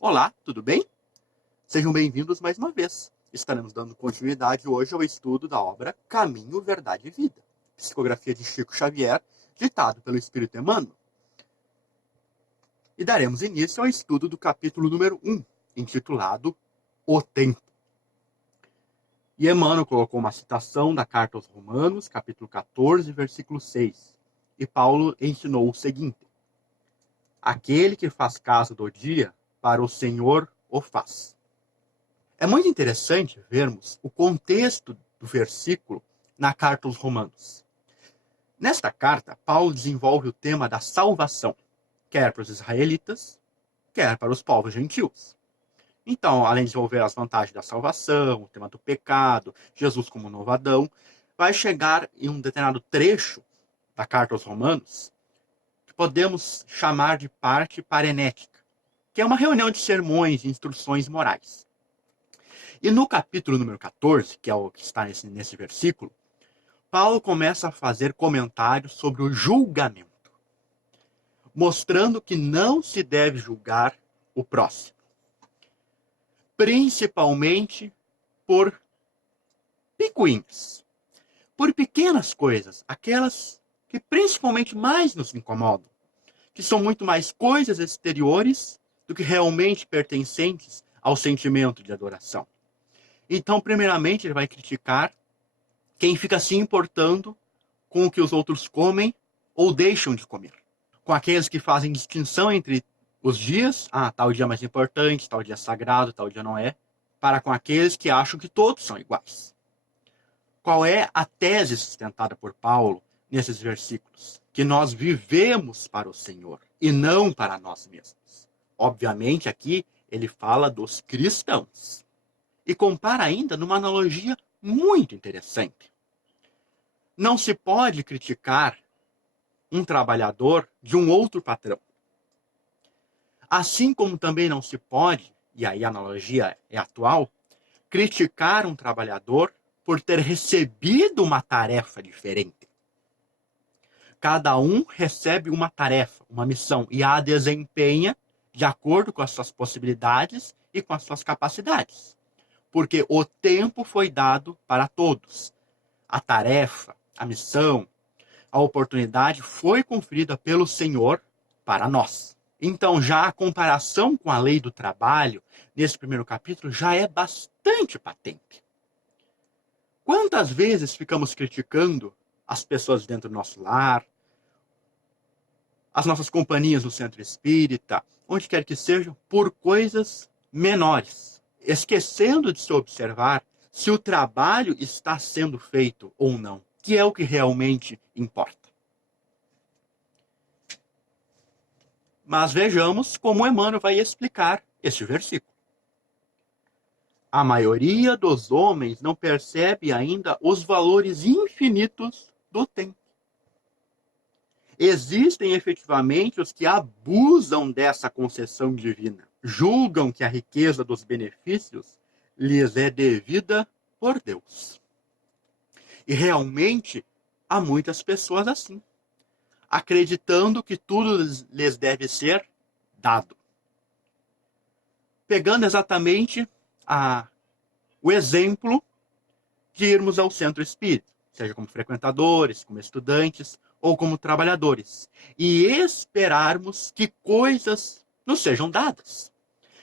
Olá, tudo bem? Sejam bem-vindos mais uma vez. Estaremos dando continuidade hoje ao estudo da obra Caminho, Verdade e Vida, psicografia de Chico Xavier, ditado pelo Espírito Emmanuel. E daremos início ao estudo do capítulo número 1, intitulado O Tempo. E Emmanuel colocou uma citação da carta aos Romanos, capítulo 14, versículo 6. E Paulo ensinou o seguinte: aquele que faz caso do dia, para o Senhor o faz. É muito interessante vermos o contexto do versículo na carta aos Romanos. Nesta carta, Paulo desenvolve o tema da salvação, quer para os israelitas, quer para os povos gentios. Então, além de desenvolver as vantagens da salvação, o tema do pecado, Jesus como novo Adão, vai chegar em um determinado trecho da carta aos Romanos, que podemos chamar de parte parenética, que é uma reunião de sermões e instruções morais. E no capítulo número 14, que é o que está nesse versículo, Paulo começa a fazer comentários sobre o julgamento, mostrando que não se deve julgar o próximo, principalmente por picuinhas, por pequenas coisas, aquelas que principalmente mais nos incomodam, que são muito mais coisas exteriores do que realmente pertencentes ao sentimento de adoração. Então, primeiramente, ele vai criticar quem fica se importando com o que os outros comem ou deixam de comer. Com aqueles que fazem distinção entre os dias, tal dia é mais importante, tal dia é sagrado, tal dia não é, para com aqueles que acham que todos são iguais. Qual é a tese sustentada por Paulo nesses versículos? Que nós vivemos para o Senhor e não para nós mesmos. Obviamente, aqui ele fala dos cristãos. E compara ainda numa analogia muito interessante. Não se pode criticar um trabalhador de um outro patrão. Assim como também não se pode, e aí a analogia é atual, criticar um trabalhador por ter recebido uma tarefa diferente. Cada um recebe uma tarefa, uma missão, e a desempenha de acordo com as suas possibilidades e com as suas capacidades. Porque o tempo foi dado para todos. A tarefa, a missão, a oportunidade foi conferida pelo Senhor para nós. Então, já a comparação com a lei do trabalho, nesse primeiro capítulo, já é bastante patente. Quantas vezes ficamos criticando as pessoas dentro do nosso lar, as nossas companhias no centro espírita, onde quer que sejam, por coisas menores, esquecendo de se observar se o trabalho está sendo feito ou não, que é o que realmente importa. Mas vejamos como Emmanuel vai explicar este versículo. A maioria dos homens não percebe ainda os valores infinitos do tempo. Existem efetivamente os que abusam dessa concessão divina, julgam que a riqueza dos benefícios lhes é devida por Deus. E realmente há muitas pessoas assim, acreditando que tudo lhes deve ser dado. Pegando exatamente o exemplo de irmos ao centro espírita, seja como frequentadores, como estudantes ou como trabalhadores, e esperarmos que coisas nos sejam dadas.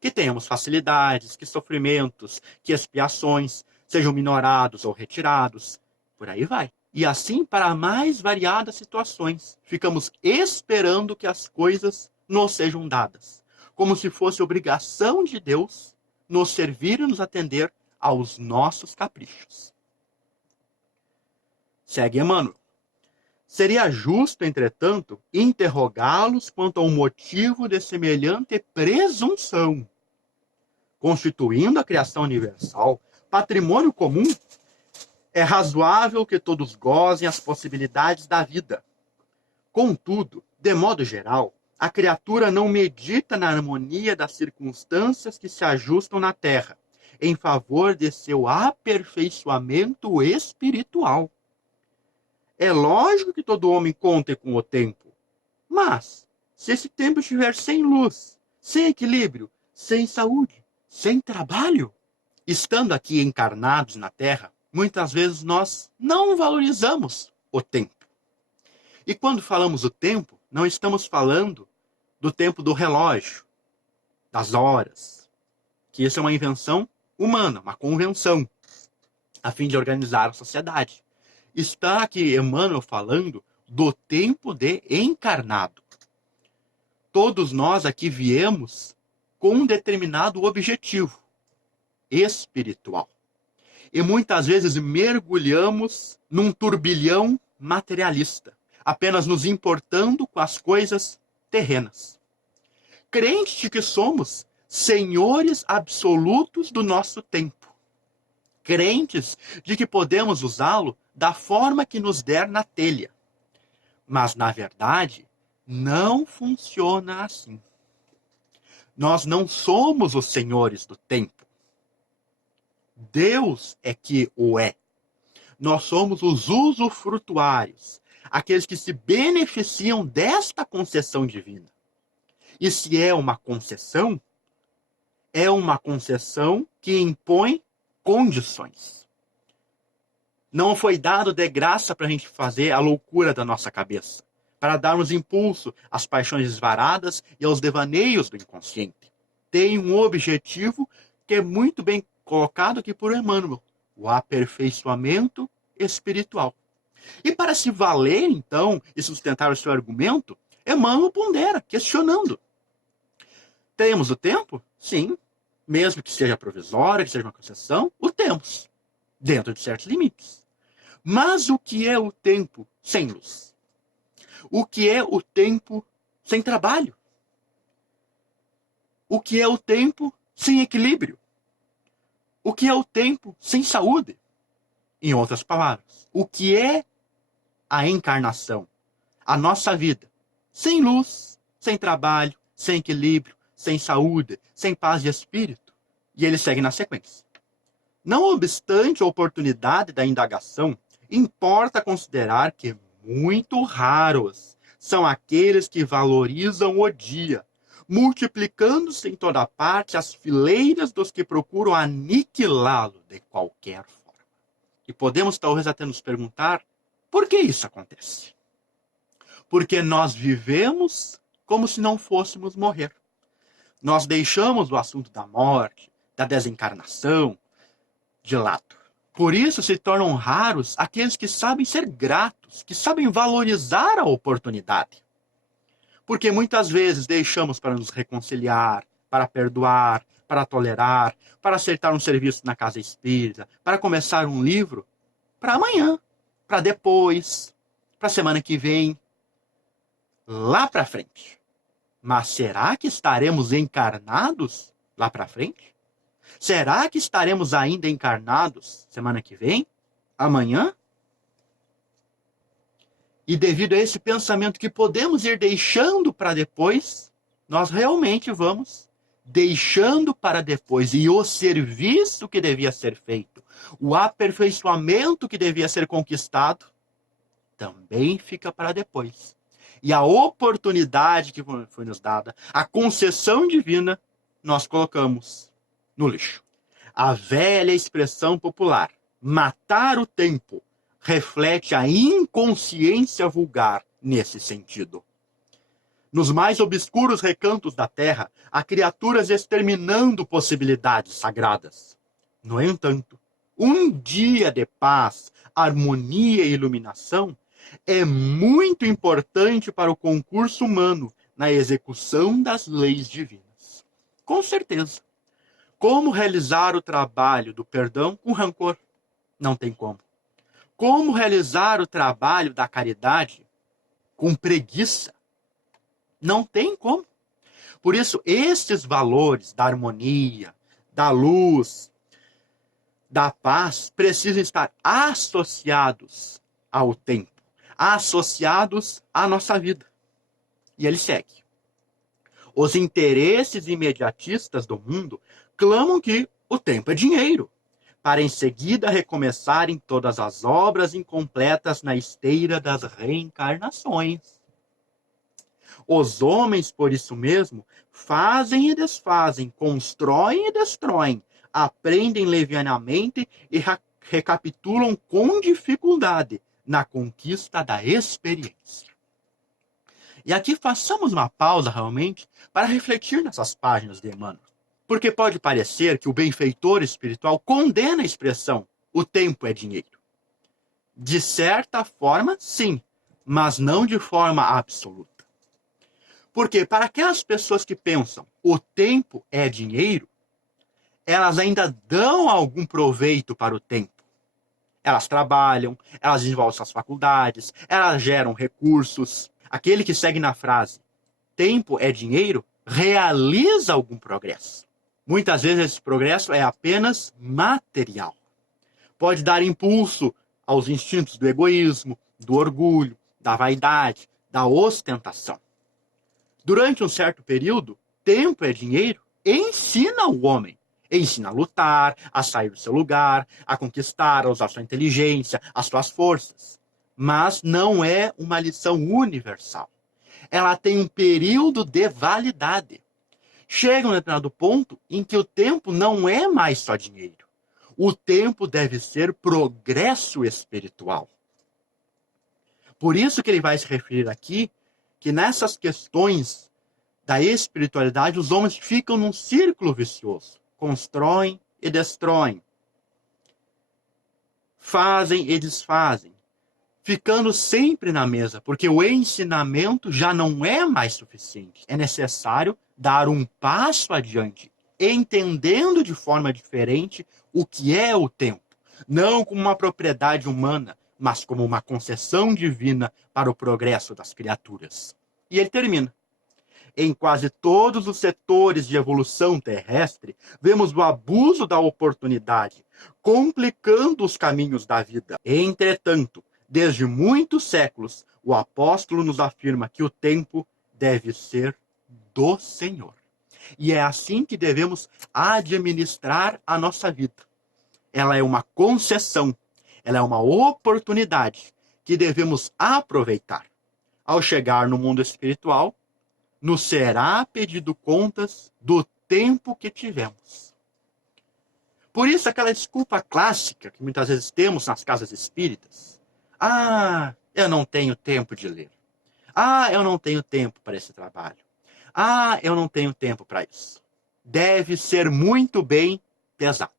Que tenhamos facilidades, que sofrimentos, que expiações sejam minorados ou retirados, por aí vai. E assim para mais variadas situações, ficamos esperando que as coisas nos sejam dadas, como se fosse obrigação de Deus nos servir e nos atender aos nossos caprichos. Segue Emmanuel. Seria justo, entretanto, interrogá-los quanto ao motivo de semelhante presunção. Constituindo a criação universal patrimônio comum, é razoável que todos gozem as possibilidades da vida. Contudo, de modo geral, a criatura não medita na harmonia das circunstâncias que se ajustam na terra, em favor de seu aperfeiçoamento espiritual. É lógico que todo homem conte com o tempo, mas se esse tempo estiver sem luz, sem equilíbrio, sem saúde, sem trabalho. Estando aqui encarnados na Terra, muitas vezes nós não valorizamos o tempo. E quando falamos o tempo, não estamos falando do tempo do relógio, das horas, que isso é uma invenção humana, uma convenção, a fim de organizar a sociedade. Está aqui Emmanuel falando do tempo de encarnado. Todos nós aqui viemos com um determinado objetivo espiritual. E muitas vezes mergulhamos num turbilhão materialista, apenas nos importando com as coisas terrenas. Crentes de que somos senhores absolutos do nosso tempo. Crentes de que podemos usá-lo da forma que nos der na telha. Mas, na verdade, não funciona assim. Nós não somos os senhores do tempo. Deus é que o é. Nós somos os usufrutuários, aqueles que se beneficiam desta concessão divina. E se é uma concessão que impõe condições. Não foi dado de graça para a gente fazer a loucura da nossa cabeça, para darmos impulso às paixões desvaradas e aos devaneios do inconsciente. Tem um objetivo que é muito bem colocado aqui por Emmanuel, o aperfeiçoamento espiritual. E para se valer, então, e sustentar o seu argumento, Emmanuel pondera, questionando. Temos o tempo? Sim. Mesmo que seja provisório, que seja uma concessão, o temos, dentro de certos limites. Mas o que é o tempo sem luz? O que é o tempo sem trabalho? O que é o tempo sem equilíbrio? O que é o tempo sem saúde? Em outras palavras, o que é a encarnação? A nossa vida sem luz, sem trabalho, sem equilíbrio, sem saúde, sem paz de espírito. E ele segue na sequência. Não obstante a oportunidade da indagação, importa considerar que muito raros são aqueles que valorizam o dia, multiplicando-se em toda parte as fileiras dos que procuram aniquilá-lo de qualquer forma. E podemos talvez até nos perguntar, por que isso acontece? Porque nós vivemos como se não fôssemos morrer. Nós deixamos o assunto da morte, da desencarnação, de lado. Por isso se tornam raros aqueles que sabem ser gratos, que sabem valorizar a oportunidade. Porque muitas vezes deixamos para nos reconciliar, para perdoar, para tolerar, para acertar um serviço na casa espírita, para começar um livro, para amanhã, para depois, para a semana que vem, lá para frente. Mas será que estaremos encarnados lá para frente? Será que estaremos ainda encarnados semana que vem? Amanhã? E devido a esse pensamento que podemos ir deixando para depois, nós realmente vamos deixando para depois. E o serviço que devia ser feito, o aperfeiçoamento que devia ser conquistado, também fica para depois. E a oportunidade que foi nos dada, a concessão divina, nós colocamos no lixo. A velha expressão popular, matar o tempo, reflete a inconsciência vulgar nesse sentido. Nos mais obscuros recantos da terra, há criaturas exterminando possibilidades sagradas. No entanto, um dia de paz, harmonia e iluminação é muito importante para o concurso humano na execução das leis divinas. Com certeza. Como realizar o trabalho do perdão com rancor? Não tem como. Como realizar o trabalho da caridade com preguiça? Não tem como. Por isso, estes valores da harmonia, da luz, da paz, precisam estar associados ao tempo, associados à nossa vida. E ele segue. Os interesses imediatistas do mundo clamam que o tempo é dinheiro, para em seguida recomeçarem todas as obras incompletas na esteira das reencarnações. Os homens, por isso mesmo, fazem e desfazem, constroem e destroem, aprendem levianamente e recapitulam com dificuldade na conquista da experiência. E aqui façamos uma pausa realmente para refletir nessas páginas de Emmanuel. Porque pode parecer que o benfeitor espiritual condena a expressão "o tempo é dinheiro". De certa forma, sim, mas não de forma absoluta. Porque para aquelas pessoas que pensam "o tempo é dinheiro", elas ainda dão algum proveito para o tempo. Elas trabalham, elas desenvolvem suas faculdades, elas geram recursos. Aquele que segue na frase "tempo é dinheiro" realiza algum progresso. Muitas vezes esse progresso é apenas material. Pode dar impulso aos instintos do egoísmo, do orgulho, da vaidade, da ostentação. Durante um certo período, tempo é dinheiro ensina o homem. Ensina a lutar, a sair do seu lugar, a conquistar, a usar sua inteligência, as suas forças. Mas não é uma lição universal. Ela tem um período de validade. Chega um determinado ponto em que o tempo não é mais só dinheiro. O tempo deve ser progresso espiritual. Por isso que ele vai se referir aqui que nessas questões da espiritualidade os homens ficam num círculo vicioso. Constroem e destroem. Fazem e desfazem. Ficando sempre na mesa, porque o ensinamento já não é mais suficiente. É necessário dar um passo adiante, entendendo de forma diferente o que é o tempo. Não como uma propriedade humana, mas como uma concessão divina para o progresso das criaturas. E ele termina. Em quase todos os setores de evolução terrestre, vemos o abuso da oportunidade, complicando os caminhos da vida. Entretanto, desde muitos séculos, o apóstolo nos afirma que o tempo deve ser do Senhor. E é assim que devemos administrar a nossa vida. Ela é uma concessão, ela é uma oportunidade que devemos aproveitar. Ao chegar no mundo espiritual, nos será pedido contas do tempo que tivemos. Por isso, aquela desculpa clássica que muitas vezes temos nas casas espíritas. Ah, eu não tenho tempo de ler. Ah, eu não tenho tempo para esse trabalho. Ah, eu não tenho tempo para isso. Deve ser muito bem pesado.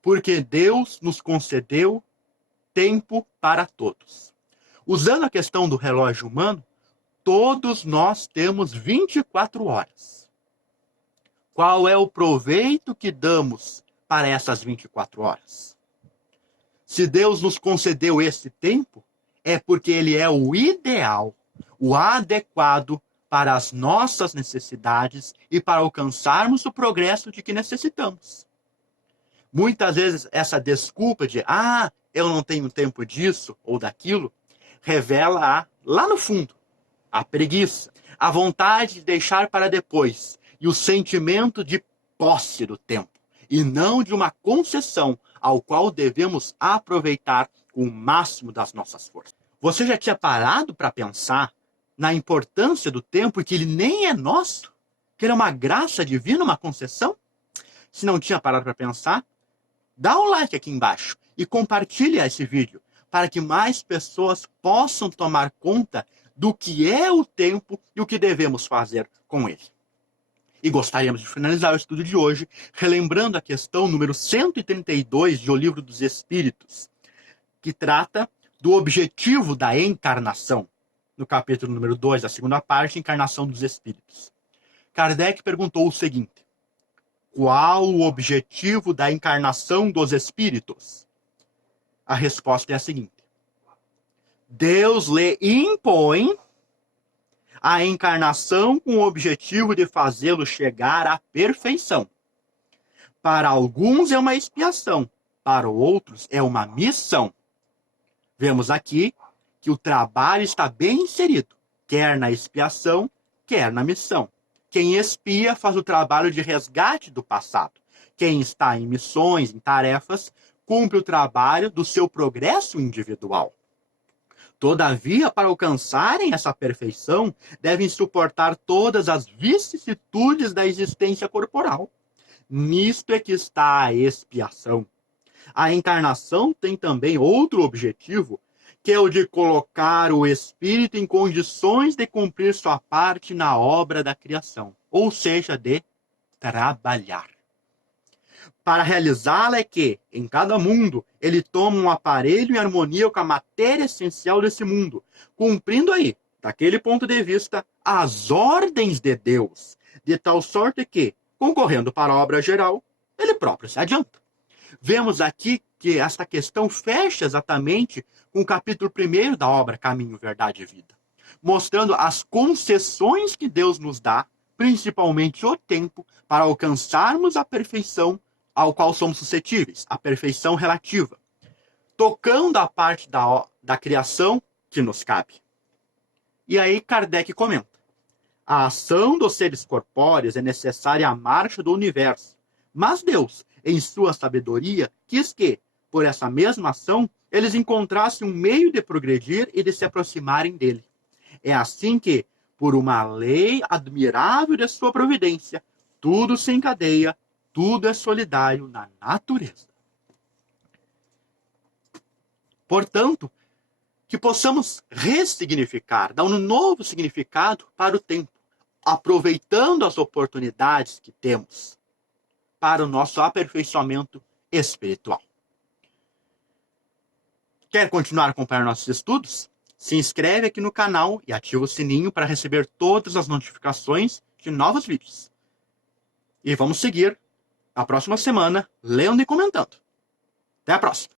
Porque Deus nos concedeu tempo para todos. Usando a questão do relógio humano, todos nós temos 24 horas. Qual é o proveito que damos para essas 24 horas? Se Deus nos concedeu esse tempo, é porque ele é o ideal, o adequado para as nossas necessidades e para alcançarmos o progresso de que necessitamos. Muitas vezes essa desculpa de eu não tenho tempo disso ou daquilo, revela lá no fundo, a preguiça, a vontade de deixar para depois e o sentimento de posse do tempo, e não de uma concessão ao qual devemos aproveitar o máximo das nossas forças. Você já tinha parado para pensar na importância do tempo e que ele nem é nosso? Que ele é uma graça divina, uma concessão? Se não tinha parado para pensar, dá um like aqui embaixo e compartilhe esse vídeo para que mais pessoas possam tomar conta do que é o tempo e o que devemos fazer com ele. E gostaríamos de finalizar o estudo de hoje relembrando a questão número 132 de O Livro dos Espíritos, que trata do objetivo da encarnação, no capítulo número 2, da segunda parte, Encarnação dos Espíritos. Kardec perguntou o seguinte: qual o objetivo da encarnação dos espíritos? A resposta é a seguinte: Deus lhe impõe a encarnação com o objetivo de fazê-lo chegar à perfeição. Para alguns é uma expiação, para outros é uma missão. Vemos aqui que o trabalho está bem inserido, quer na expiação, quer na missão. Quem expia faz o trabalho de resgate do passado. Quem está em missões, em tarefas, cumpre o trabalho do seu progresso individual. Todavia, para alcançarem essa perfeição, devem suportar todas as vicissitudes da existência corporal. Nisto é que está a expiação. A encarnação tem também outro objetivo, que é o de colocar o espírito em condições de cumprir sua parte na obra da criação, ou seja, de trabalhar. Para realizá-la é que, em cada mundo, ele toma um aparelho em harmonia com a matéria essencial desse mundo, cumprindo aí, daquele ponto de vista, as ordens de Deus, de tal sorte que, concorrendo para a obra geral, ele próprio se adianta. Vemos aqui que esta questão fecha exatamente com o capítulo 1 da obra Caminho, Verdade e Vida, mostrando as concessões que Deus nos dá, principalmente o tempo, para alcançarmos a perfeição ao qual somos suscetíveis, a perfeição relativa, tocando a parte da criação que nos cabe. E aí Kardec comenta: a ação dos seres corpóreos é necessária à marcha do universo, mas Deus, em sua sabedoria, quis que, por essa mesma ação, eles encontrassem um meio de progredir e de se aproximarem dele. É assim que, por uma lei admirável de sua providência, tudo se encadeia, tudo é solidário na natureza. Portanto, que possamos ressignificar, dar um novo significado para o tempo, aproveitando as oportunidades que temos para o nosso aperfeiçoamento espiritual. Quer continuar acompanhando nossos estudos? Se inscreve aqui no canal e ativa o sininho para receber todas as notificações de novos vídeos. E vamos seguir a próxima semana lendo e comentando. Até a próxima!